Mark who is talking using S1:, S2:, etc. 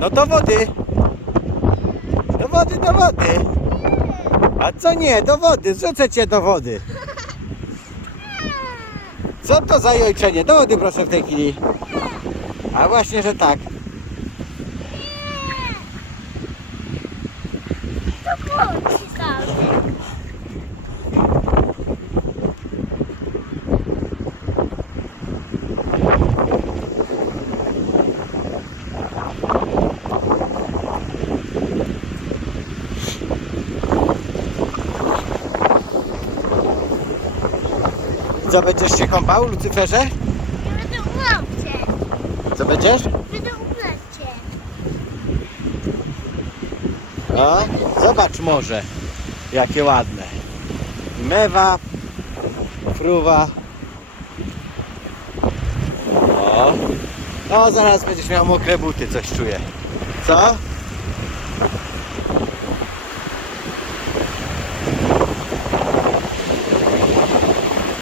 S1: No do wody. Do wody, do wody. A co nie, do wody, rzucę cię do wody. Co to za jojczenie? Do wody proszę w tej chwili. A właśnie, że tak.
S2: To
S1: Co, będziesz się kąpał, Lucyferze?
S2: Ja będę umył cię.
S1: Co będziesz?
S2: Będę umył cię.
S1: O, zobacz morze. Jakie ładne. Mewa, fruwa. O, o zaraz będziesz miał mokre buty, coś czuję. Co?